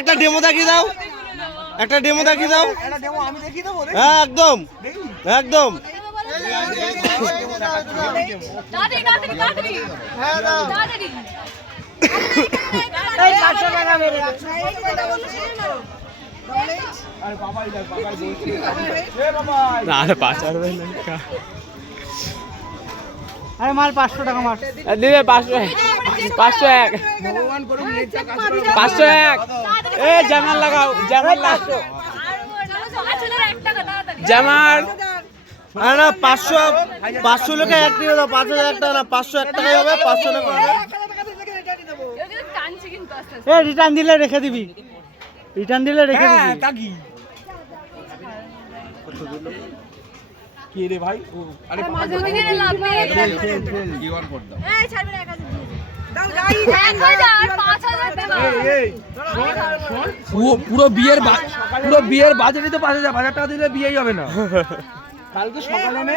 একটা ডেমো দেখিয়ে দাও, একটা ডেমো দেখিয়ে দাও। হ্যাঁ একদম একদম। আরে মাল 500 টাকা মার দিলে 501 501 এ জামাল লাগাও, জামাল লাগাও, জামাল। আরে না 500 লোকে এক দিয়ে দাও, 5000 টাকা না, 501 টাকাই হবে, 500 টাকা হবে। এ রিটার্ন দিলে রেখে দিবি, রিটার্ন দিলে রেখে দিবি। কাকি কি রে ভাই? আরে পুরো বিয়ের বাজেটই তো 5000 টাকা দিলে বিয়েই হবে না। কালকে সকালে